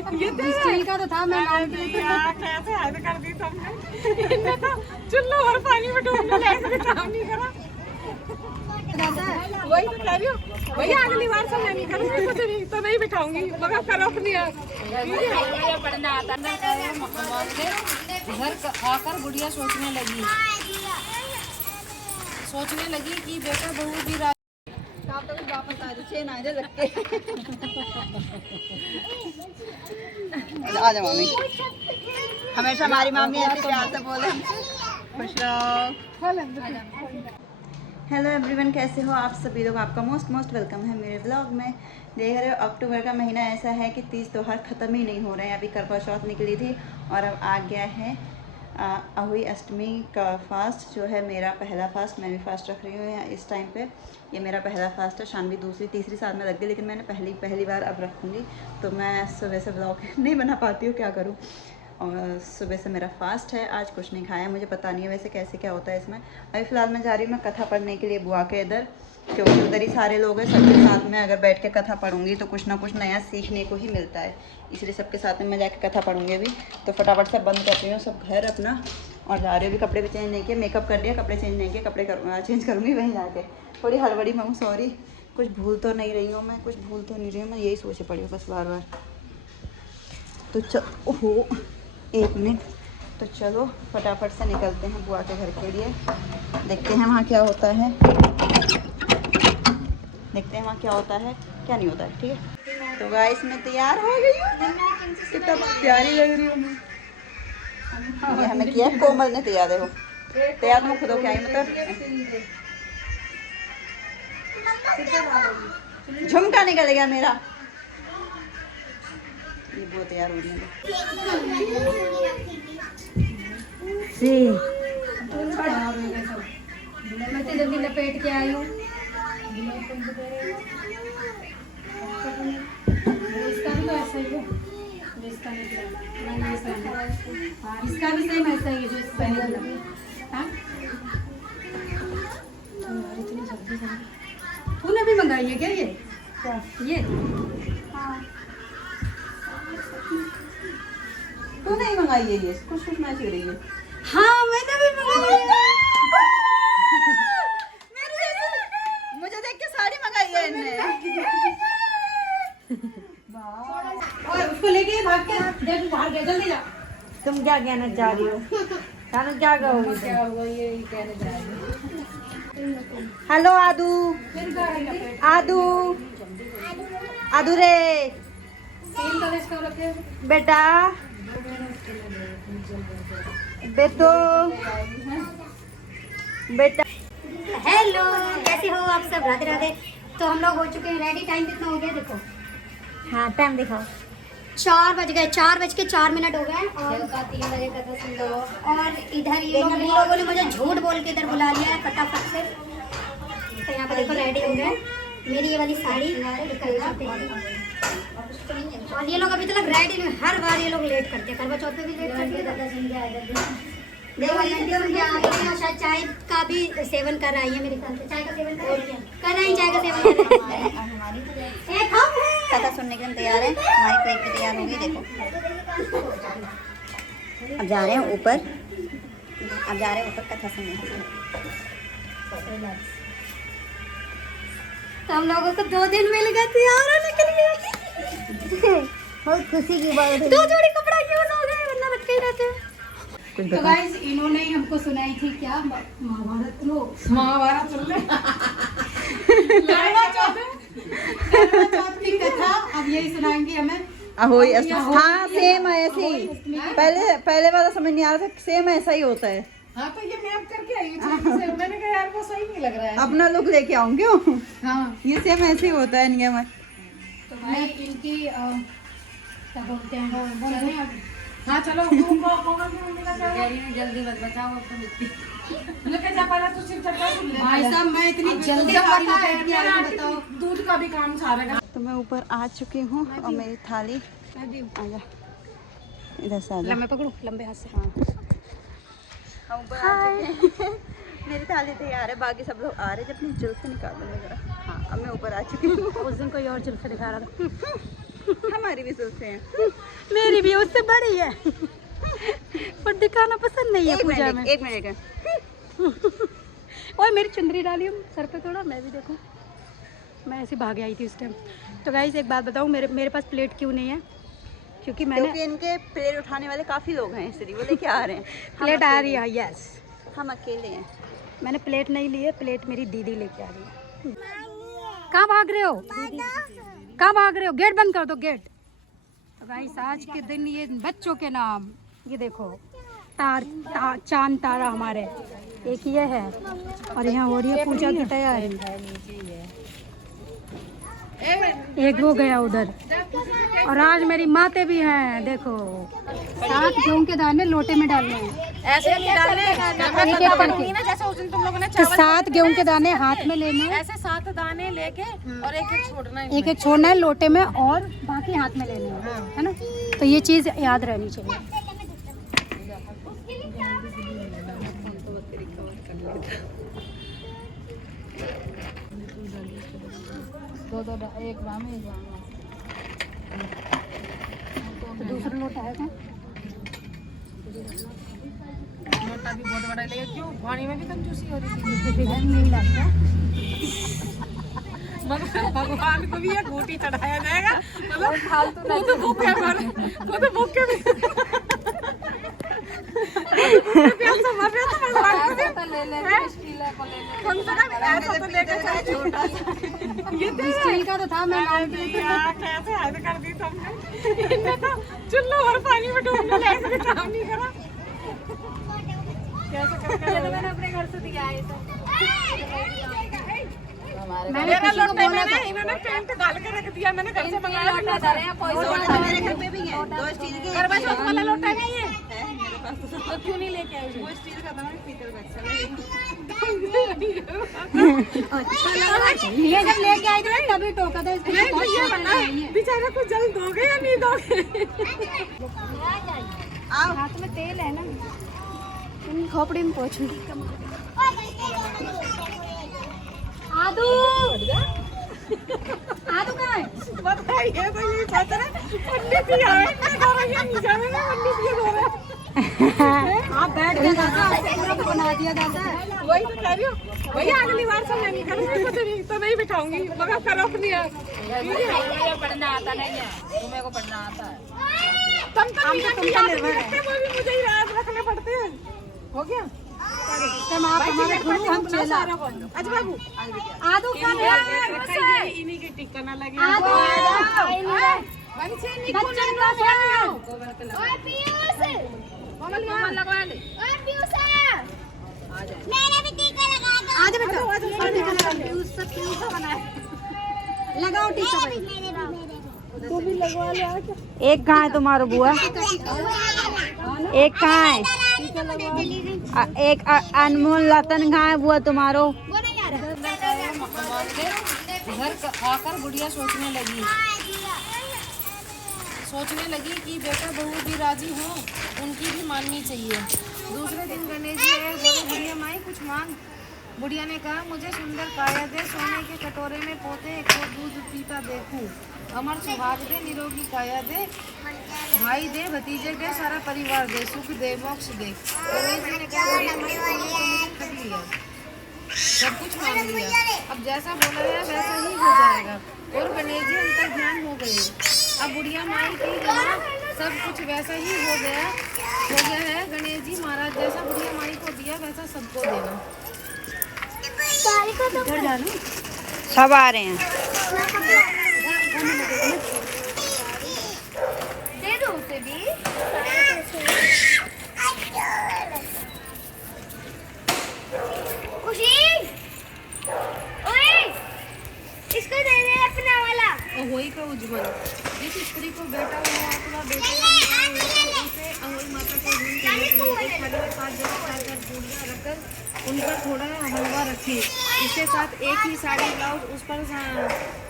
ये स्टील का तो था, मैं कैसे हद कर दी तुमने। इनने तो चुल्लू और पानी में डूबने लायक भी काम नहीं करा। वही तो कह रही हूँ भैया, अगली बार से मैं नहीं करूँगी, कुछ नहीं तो नहीं बिठाऊंगी, मगर करो अपनी पढ़ना आता घर आकर गुड़िया सोचने लगी कि बेटा बहू भी आप तो वापस आ जाए ना जा लगते। आ जाओ मम्मी, हमेशा हमारी मम्मी ऐसे प्यार से बोले खुश रहो। हेलो एवरीवन, कैसे हो आप सभी लोग? आपका मोस्ट वेलकम है मेरे व्लॉग में। देख रहे हो अक्टूबर का महीना ऐसा है कि 30 त्योहार ख़त्म ही नहीं हो रहे हैं। अभी करवा चौथ निकली थी और अब आ गया है अहोई अष्टमी का फास्ट, जो है मेरा पहला फास्ट। मैं भी फास्ट रख रही हूँ इस टाइम पे। ये मेरा पहला फास्ट है, शानवी दूसरी तीसरी साल में लग गई, लेकिन मैंने पहली बार अब रखूँगी। तो मैं सुबह से व्लॉग नहीं बना पाती हूँ, क्या करूँ। और सुबह से मेरा फास्ट है, आज कुछ नहीं खाया। मुझे पता नहीं है वैसे कैसे क्या होता है इसमें। अभी फ़िलहाल मैं जा रही हूँ मैं कथा पढ़ने के लिए बुआ के इधर, क्योंकि उधर ही सारे लोग हैं। सबके साथ में अगर बैठ के कथा पढ़ूंगी तो कुछ ना कुछ नया सीखने को ही मिलता है, इसलिए सबके साथ में मैं जाके कथा पढ़ूंगी अभी। तो फटाफट से बंद कर रही हूँ सब घर अपना और जा रही हूँ। अभी कपड़े भी चेंज नहीं किए, मेकअप कर लिया, कपड़े चेंज नहीं किए, कपड़े चेंज करूँगी वहीं जाके। थोड़ी हड़बड़ी में हूँ, सॉरी। कुछ भूल तो नहीं रही हूँ मैं, मैं यही सोचे पड़ी हूँ बस बार बार। तो ओहो एक मिनट, तो चलो फटाफट से निकलते हैं बुआ के घर के लिए। देखते हैं वहाँ क्या होता है, क्या नहीं होता है। ठीक है, तो गाइस मैं तैयार हो गई हूँ, कितना प्यारी लग रही हूँ मैं। ये हमें किया कोमल ने तैयार है, वो तैयार तुम खुद हो क्या ही मतलब। झुमका निकलेगा मेरा। ये बहुत तैयार हो रही है मैं तो जल्दी लपेट के आई हूँ। इसका भी तो ऐसा ही है, इसका भी सेम ऐसा ही है जो इस पहले वाला। इतनी जल्दी तूने भी मंगाई है क्या ये? तू नहीं मंगाई है ये? कुछ मैच हो रही है। हाँ मैंने भी मंगाई है। मुझे देख के साड़ी मंगाई है इनने। और उसको लेके भाग के बाहर गया, जल्दी जा। तुम क्या कहना चाह रही हो? खाना क्या कहोगी? क्या होगा ये कहने जा रही हूँ। हेलो आदू रे बेटा, बेटा हेलो, कैसे हो आप सब? राधे राधे। तो हम लोग हो चुके हैं रेडी। टाइम कितना हो गया देखो? हाँ टाइम दिखाओ। 4 बज गए, 4:04 हो गए और 3 बजे तक सुन लो। और इधर ये लोगों ने मुझे झूठ बोल के इधर बुला लिया है फटाफट से। तो यहाँ पे देखो रेडी हो गए। मेरी ये वाली साड़ी और ये लोग अभी तक रेडी नहीं। हर बार ये लोग लेट करते हैं, करवा चौथ पे भी लेट करते हैं। शायद चाय का भी सेवन कर रही है मेरे ख्याल से। चाय का सेवन कर रही है, चाय का सेवन कथा सुनने के लिए तैयार है। हमारी प्लेट भी तैयार हो गई, देखो। अब जा रहे हैं ऊपर, कथा सुनने। तो हम लोगों को 2 दिन मिल गए तैयार होने के लिए। बहुत खुशी की बात है। 2 जोड़ी कपड़ा यूज हो गए, वरना बच के ही रहते। तो गाइस इन्होंने ही हमको सुनाई थी क्या महाभारत चल रहा है। करवा चौथ की कथा अब यही सुनाएंगी हमें। अहोई अष्टमी, हाँ सेम है ऐसे ही। पहले वाला समझ नहीं आ रहा था, सेम ऐसा ही होता है। हाँ तो ये मैप करके आई हूँ, मैंने कहा यार वो सही नहीं लग रहा है। अपना लुक लेके आऊंगी। हाँ ये सेम ऐसे ही होता है नियम है। तो भाई इनकी क्या बोलते हैं बोलने अब। हाँ चलो जल्दी मत बताओ भाई साहब, मैं इतनी जल्दी बताओ दूध का भी काम सारा। तो मैं ऊपर आ चुकी हूँ और मेरी थाली आजा, इधर से आजा। मैं पकड़ूं लंबे हाथ से। हाँ मेरी थाली तैयार है, बाकी सब लोग आ रहे हैं। अपनी जुल्फ निकाल जरा। हाँ अब मैं ऊपर आ चुकी हूँ। उस दिन कोई और जुल्फ दिखा रहा था। हमारी भी सुल्फे हैं। मेरी भी उससे बड़ी है पर दिखाना पसंद नहीं है पूजा में। एक मिनट और मेरी चुंदरी डाली हूँ सर पे थोड़ा, मैं भी देखूँ। मैं ऐसे भाग आई थी उस टाइम। तो गाइस एक बात बताऊँ, मेरे पास प्लेट क्यों नहीं है? क्योंकि इनके प्लेट उठाने वाले काफ़ी लोग हैं, इसलिए वो लेके आ रहे हैं। प्लेट आ रही है, यस। हम अकेले हैं। मैंने प्लेट नहीं ली है, प्लेट मेरी दीदी लेके आ रही है। कहाँ भाग रहे हो? कहाँ भाग रहे हो? गेट बंद कर दो, गेट। तो गाइस आज के दिन ये बच्चों के नाम, ये देखो चांद तारा हमारे, एक ये है और यहाँ हो रही है पूजा की तैयारी। एक वो गया उधर और आज मेरी माते भी हैं, देखो 7 गेहूं के दाने लोटे में डालने हैं, ऐसे नहीं डालने, एक एक करके। जैसे उस दिन तुम लोगों ने तो 7 गेहूं के दाने हाथ में लेने हैं, ऐसे 7 दाने लेके और एक एक छोड़ना है। एक एक छोड़ना है लोटे में और बाकी हाथ में लेने हैं, है ना? तो ये चीज़ याद रहनी चाहिए। एक बामे तो दूसरा लोटा है क्या? लोटा भी बहुत बड़ा लेगा, क्यों पानी में भी कंजूसी हो रही थी। नहीं लगता भगवान को भी ये घूटी चढ़ाया जाएगा, मतलब खुद भूखे मरे, खुद भूखे भी प्यासा मर रहा था भगवान को ले ले, मुश्किल है को ले ले, कम से कम ऐसा तो लेकर चल छोटा सा। ये स्टील का तो था, मैं मानती हूँ। यार कैसे हद कर दी तुमने, इनने तो चुल्लू और पानी में डूबने लायक भी काम नहीं करा। कैसे करके ये तो मैंने अपने घर से दिया है। तो मैंने किसी को बोला था, इन्होंने पेंट डाल के रख दिया, मैंने घर से मंगाया। लोटा दे रहे हैं, कोई लोटा मेरे घर पे भी है, 2 स्टील के। करवा चौथ वाला लोटा नहीं है मेरे पास, तो क्यों नहीं लेके आए? वो स्टील का था, पीतल का अच्छा ये जब लेके आई थी तभी टोका था इसको। बेचारा को जल्द दोगे या नहीं दोगे? हाथ में तेल है ना, खोपड़ी में पोछूंगी। आदू कहाँ है? बताइए तो ये चाहते ना पंडित जी आए, मैं दो रही नहीं जाने ना, पंडित जी दो रहे। आप बैठ गए दादा, पूरा बना दिया दादा। वही तो कह रही हूँ भैया, अगली बार से मैं नहीं करूँगी, कुछ नहीं तो नहीं बिठाऊंगी, मगर करो अपनी यार। पढ़ना आता नहीं है, तुम्हें को पढ़ना आता है, तुम तो याद नहीं रखते, वो भी मुझे ही याद रखने पड़ते हैं। हो गया तुम आप हमारे गुरु, हम चेला। अच्छा बाबू आदू कहाँ है? इन्हीं की टिक्का ना लगे। आदू बच्चे बच्चन का है। ओए पीयूष, मोबाइल लगवा ले। ओए पीयूष मैंने भी टीका लगा दो। आज बेटा पीयूष सब पीयूष का बना है। लगाओ टीका भाई। तू भी लगवा ले आके। एक कहाँ है तुम्हारा बुआ? एक कहाँ है? एक अनमोल रतन कहाँ है बुआ तुम्हारो? घर आकर गुड़िया सोचने लगी कि बेटा बहू भी राजी हो, उनकी भी माननी चाहिए। दूसरे दिन गणेश जी आए, बोले बुढ़िया माई कुछ मांग। बुढ़िया ने कहा मुझे सुंदर काया दे, सोने के कटोरे में पोते को दूध पीता देखूं, अमर सुहाग दे, निरोगी काया दे, भाई दे, भतीजे दे, सारा परिवार दे, सुख दे, मोक्ष दे। गणेश जी ने कहा बुढ़िया माई तुमने तो मुझे ठग लिया, सब कुछ मांग लिया, अब जैसा बोला है वैसा ही हो जाएगा। और गणेश जी अंतर ध्यान हो गए। अब बुढ़िया माई की यहाँ सब कुछ वैसा ही हो गया है। गणेश जी महाराज जैसा बुढ़िया माई को दिया वैसा सबको देना। सब आ रहे हैं। दे दो उसे भी। खुशी ओए इसको दे दे अपना वाला। अहोई का उज्जवल, जिस स्त्री को बेटा हुआ अथवा बेटे का उसे अहोई माता को थाली में 5 जगह 4 पूड़ियाँ रखकर उन पर थोड़ा हलवा रखिए। इसके साथ एक ही साड़ी ब्लाउज, उस पर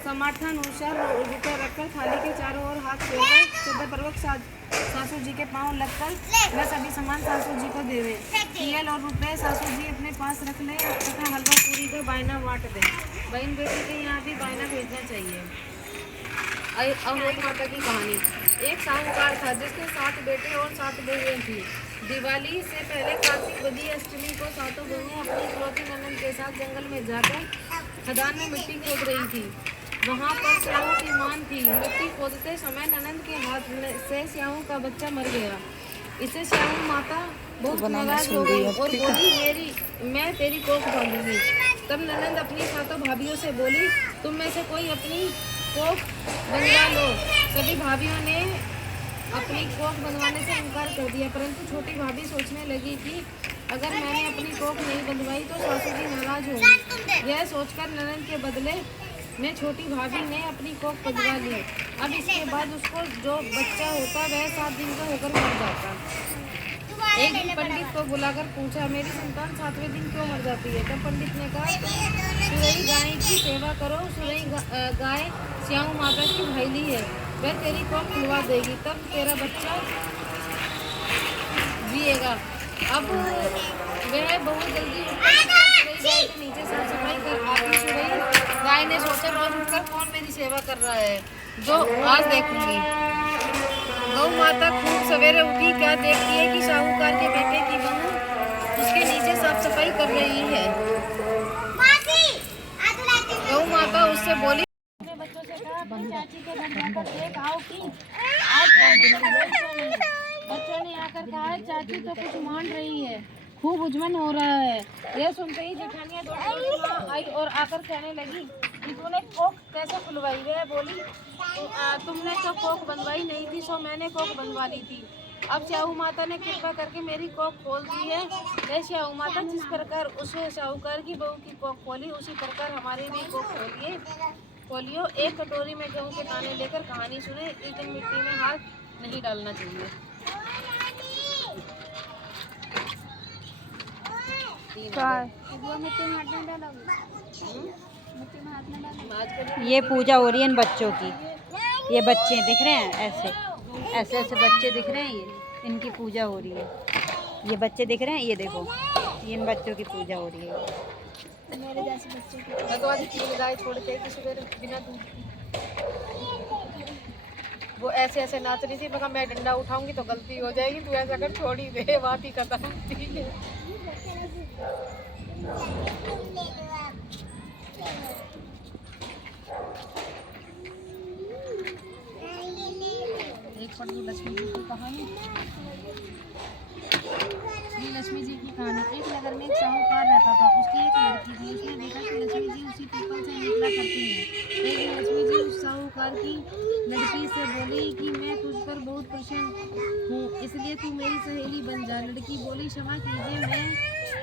समर्थानुसार रुपये रखकर थाली के चारों ओर हाथ जोड़कर श्रद्धापूर्वक सासू जी के पांव लगकर वह सभी सामान सासू जी को देवे। तेल और रुपए सासू जी अपने पास रख ले तथा हलवा पूरी का बायना बांट दे। बहन बेटी के यहाँ भी बायना भेजना चाहिए। अहोत माता की कहानी। एक साहूकार था जिसके 7 बेटे और 7 बहुएं थी। दिवाली से पहले कार्तिक बदी अष्टमी को सातों बहुएं अपनी इकलौती ननद के साथ जंगल में जाकर खदान में मिट्टी खोद रही थी। वहाँ पर स्याहू की मान थी। मिट्टी खोदते समय ननद के हाथ से स्याहू का बच्चा मर गया। इसे स्याहू माता बहुत नाराज हो गई और बोली, मैं तेरी कोख बांधूंगी। तब ननद अपनी सातों भाभियों से बोली, तुम में से कोई अपनी कोख बनवा लो। सभी भाभियों ने अपनी कोख बनवाने से इनकार कर दिया, परंतु छोटी भाभी सोचने लगी कि अगर मैंने अपनी कोख नहीं बनवाई तो सासू जी नाराज होंगी। यह सोचकर ननद के बदले में छोटी भाभी ने अपनी कोख बनवा ली। अब इसके बाद उसको जो बच्चा होता वह 7 दिन का होकर मर जाता। एक दिन पंडित को बुलाकर पूछा, मेरी संतान 7वें दिन क्यों मर जाती है? तब पंडित ने कहा, सुरई गाय की सेवा करो। सुरई गाय स्याहू माता की भाईली है, वह तेरी कोख खुलवा देगी, तब तेरा बच्चा जिएगा। अब वह बहुत जल्दी सुरई गाय के नीचे साफ सफाई कर आती। सुरई गाय ने सोचा, रोज उठकर कौन मेरी सेवा कर रहा है, जो आज देखूंगी। गौ माता खूब सवेरे उठी, क्या देखती है कि साहूकार के बेटे की बहू उसके नीचे साफ सफाई कर रही है। गौ माता उससे बोली, बच्चों से कहा, चाची के घर जाकर देख आओ कि आज बच्चों ने आकर कहा, चाची तो कुछ मान रही है, खूब उजमन हो रहा है। यह सुनते ही जेठानियाँ दौड़ आई और आकर कहने लगी कि तूने कोख कैसे खुलवाई? वह बोली, तुमने तो कोख बनवाई नहीं थी, सो मैंने कोख बनवा ली थी। अब स्याहू माता ने कृपा करके मेरी कोख खोल दी है। वह स्याहू माता जिस प्रकार उस साहूकार की बहू की कोख खोली, उसी प्रकार हमारी भी कोख खोलियो। एक कटोरी में गेहूं के दाने लेकर कहानी सुने। इस दिन मिट्टी में हाथ नहीं डालना चाहिए। ये पूजा हो रही है इन बच्चों की। ये बच्चे दिख रहे हैं, ऐसे ऐसे बच्चे दिख रहे हैं, ये इनकी पूजा हो रही है। ये बच्चे दिख रहे हैं, ये देखो, ये इन बच्चों की पूजा हो रही है। मेरे जैसे बच्चों की भगवान की गाय छोड़ते कि सुबह बिना दूध वो ऐसे ऐसे नाच रही थी। मगर मैं डंडा उठाऊंगी तो गलती हो जाएगी, तू ऐसा कर छोड़ ही दे, बात ही खत्म। ठीक है, एक पढ़ लो लक्ष्मी जी की कहानी। श्री लक्ष्मी जी की कहानी। एक नगर में एक साहूकार रहता था। उसकी एक लड़की थी। उसने देखा कि लक्ष्मी जी उसी पीपल से निकला करती हैं। एक दिन लक्ष्मी जी उस साहूकार की लड़की से बोली कि मैं तुझ पर बहुत प्रसन्न हूँ, इसलिए तू मेरी सहेली बन जा। लड़की बोली, क्षमा कीजिए, मैं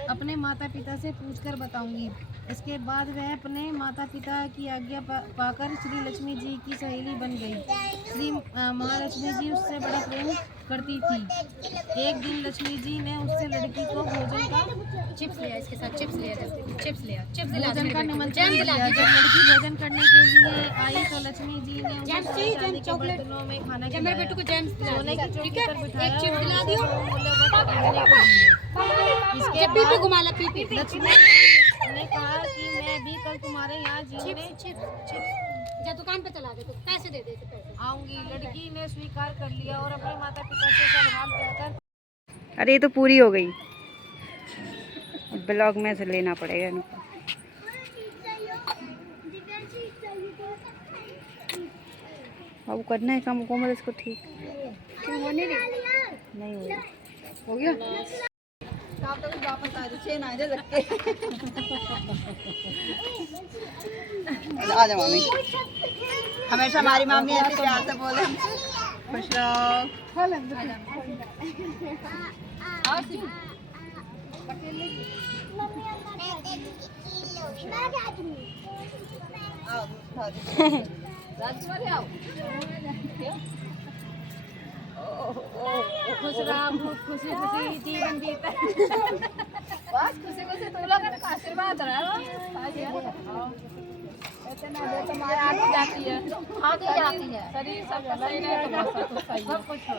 अपने माता पिता से पूछकर बताऊंगी। इसके बाद वह अपने माता पिता की आज्ञा पाकर श्री लक्ष्मी जी की सहेली बन गई। श्री महालक्ष्मी जी उससे बड़ा प्रेम करती थी। एक दिन लक्ष्मी जी ने उससे लड़की को भोजन का चिप्स लिया, इसके साथ चिप्स भोजन का निमंत्रण दिया। जब लड़की भोजन करने के लिए आई तो लक्ष्मी जी ने उसे चांदी के बर्तनों में खाना खिलाया। सोने की चौकी पर बिठाया। इसके बाद लक्ष्मी ने कहा कि मैं भी कल तुम्हारे यहाँ जीने दुकान पे चला दे, तो पैसे दे पैसे आऊंगी। लड़की ने स्वीकार कर लिया और अपने माता पिता से सब हाल कहकर। अरे ये तो पूरी हो गई, ब्लॉग में से लेना पड़ेगा इनको। अब करना है काम कोमल, इसको ठीक नहीं हो गया। आप तो वापस आ जाए, ना जा सकते। आ जाओ मामी, हमेशा हमारी मामी ऐसे प्यार से बोले हमसे, खुश रहो। खुश रहा, खुशी खुशी जीवन बीता। बस खुशी खुशी तुम लोगों का आशीर्वाद रहा। आती जाती है, शरीर सबका सही है, सब कुछ है।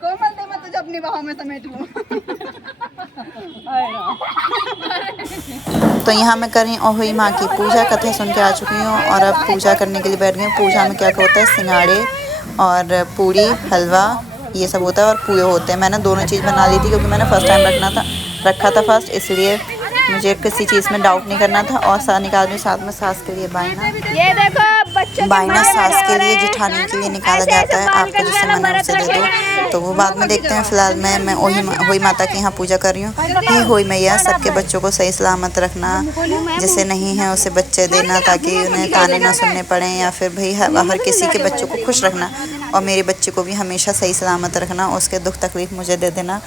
कोमल दे मैं तुझे अपनी बाहों में समेट लूं। तो यहाँ मैं कर रही हूँ ओही माँ की पूजा, कथा सुन के आ चुकी हूँ और अब पूजा करने के लिए बैठ गई हूँ। पूजा में क्या क्या होता है, सिंगाड़े और पूड़ी हलवा ये सब होता है और पूरे होते हैं। मैंने दोनों चीज़ बना ली थी क्योंकि मैंने फर्स्ट टाइम रखा था फर्स्ट, इसलिए मुझे किसी चीज़ में डाउट नहीं करना था। और साथ निकाल रही हूँ साथ में सास के लिए बायना। ये देखो बच्चों बायना सास के लिए जेठानी के लिए निकाला जाता है, आपको जिससे मन है उसे दे दो। तो वो बाद में देखते हैं। फिलहाल मैं होई माता की यहाँ पूजा कर रही हूँ। हे होई मैया, सबके बच्चों को सही सलामत रखना, जिसे नहीं है उसे बच्चे देना ताकि उन्हें ताने ना सुनने पड़े, या फिर भाई हर किसी के बच्चों को खुश रखना और मेरे बच्चे को भी हमेशा सही सलामत रखना, उसके दुख तकलीफ़ मुझे दे देना।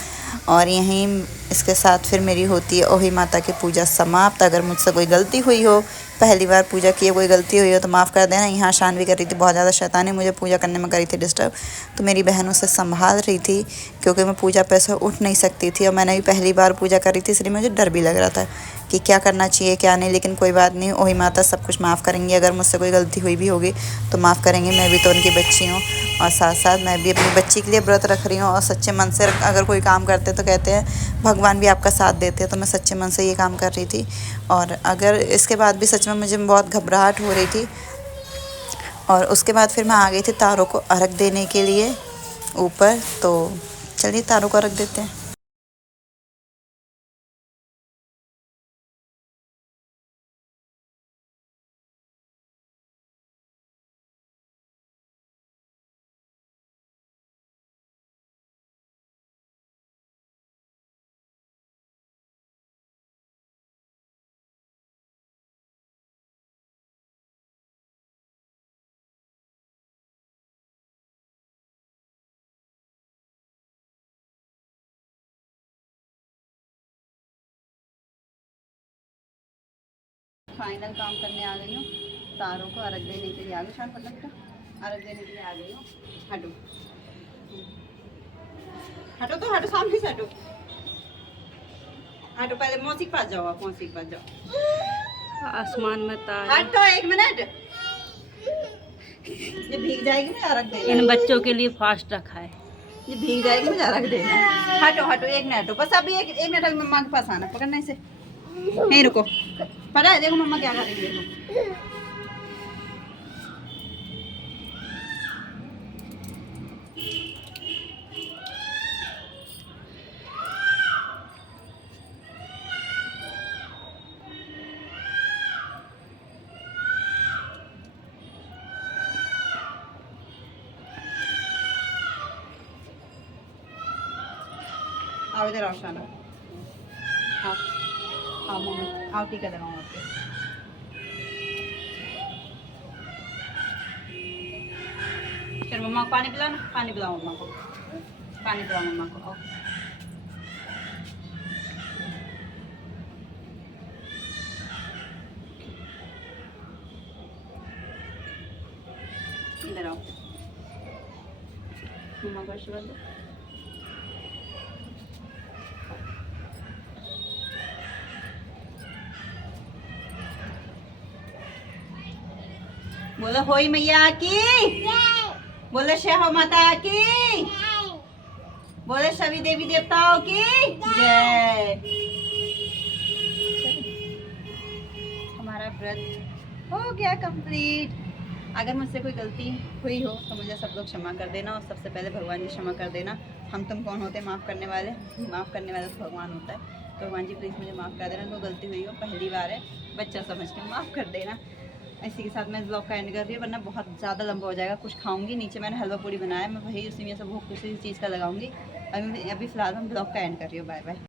और यहीं इसके साथ फिर मेरी होती है ओही माता की पूजा समाप्त। अगर मुझसे कोई गलती हुई हो, पहली बार पूजा किए कोई गलती हुई हो तो माफ़ कर देना। यहाँ शान भी कर रही थी, बहुत ज़्यादा शैतानी मुझे पूजा करने में करी थी डिस्टर्ब, तो मेरी बहन उसे संभाल रही थी क्योंकि मैं पूजा पे से उठ नहीं सकती थी और मैंने भी पहली बार पूजा करी थी, इसलिए मुझे डर भी लग रहा था कि क्या करना चाहिए क्या नहीं। लेकिन कोई बात नहीं, ओही माता सब कुछ माफ़ करेंगी। अगर मुझसे कोई गलती हुई भी होगी तो माफ़ करेंगे, मैं भी तो उनकी बच्ची हूँ और साथ साथ मैं भी अपनी बच्ची के लिए व्रत रख रही हूँ। और सच्चे मन से अगर कोई काम करते तो कहते हैं भगवान भी आपका साथ देते हैं, तो मैं सच्चे मन से ये काम कर रही थी। और अगर इसके बाद भी सच में मुझे बहुत घबराहट हो रही थी। और उसके बाद फिर मैं आ गई थी तारों को अर्घ देने के लिए ऊपर, तो चलिए तारों को अर्घ देते हैं। फाइनल काम करने आ गई हूँ, तारों को अर्घ देने के लिए आ गई। शान पटना अर्घ देने के लिए आ गई हूँ। हटो हटो तो हटो, सामने से हटो हटो, पहले मौसी के पास जाओ, आप मौसी के पास जाओ। आसमान में तारे, हटो 1 मिनट, ये भीग जाएगी ना अर्घ देने। इन बच्चों के लिए फास्ट रखा है, ये भीग जाएगी मुझे अर्घ देना। हटो हटो 1 मिनट हटो, बस अभी 1 मिनट अभी मम्मा के पास आना, पकड़ने से नहीं रुको। पता है देखो मम्मा क्या कर रही है, आओ इधर आओ शाना, आओ आओ मम्मा आओ, टीका लगाऊं आपके। फिर मम्मा को पानी पिलाओ ना, पानी पिलाओ मम्मा को, पानी पिलाओ मम्मा को। आओ इधर आओ, मम्मा को आशीर्वाद दो। बोलो होई मैया की, बोलो शेहो माता की, बोलो सभी देवी देवताओं की जय। हमारा व्रत हो गया कंप्लीट। अगर मुझसे कोई गलती हुई हो तो मुझे सब लोग क्षमा कर देना, और सबसे पहले भगवान जी क्षमा कर देना। हम तुम कौन होते हैं माफ़ करने वाले, माफ़ करने वाला तो भगवान होता है। तो भगवान जी प्लीज़ मुझे माफ़ कर देना, कोई गलती हुई हो, पहली बार है, बच्चा समझ के माफ़ कर देना। इसी के साथ मैं ब्लॉग का एंड कर रही हूँ, वरना बहुत ज़्यादा लंबा हो जाएगा। कुछ खाऊंगी, नीचे मैंने हलवा पूड़ी बनाया, मैं वही उसी में से भूख किसी चीज़ का लगाऊंगी। अभी फ़िलहाल मैं ब्लॉग का एंड कर रही हूँ। Bye bye.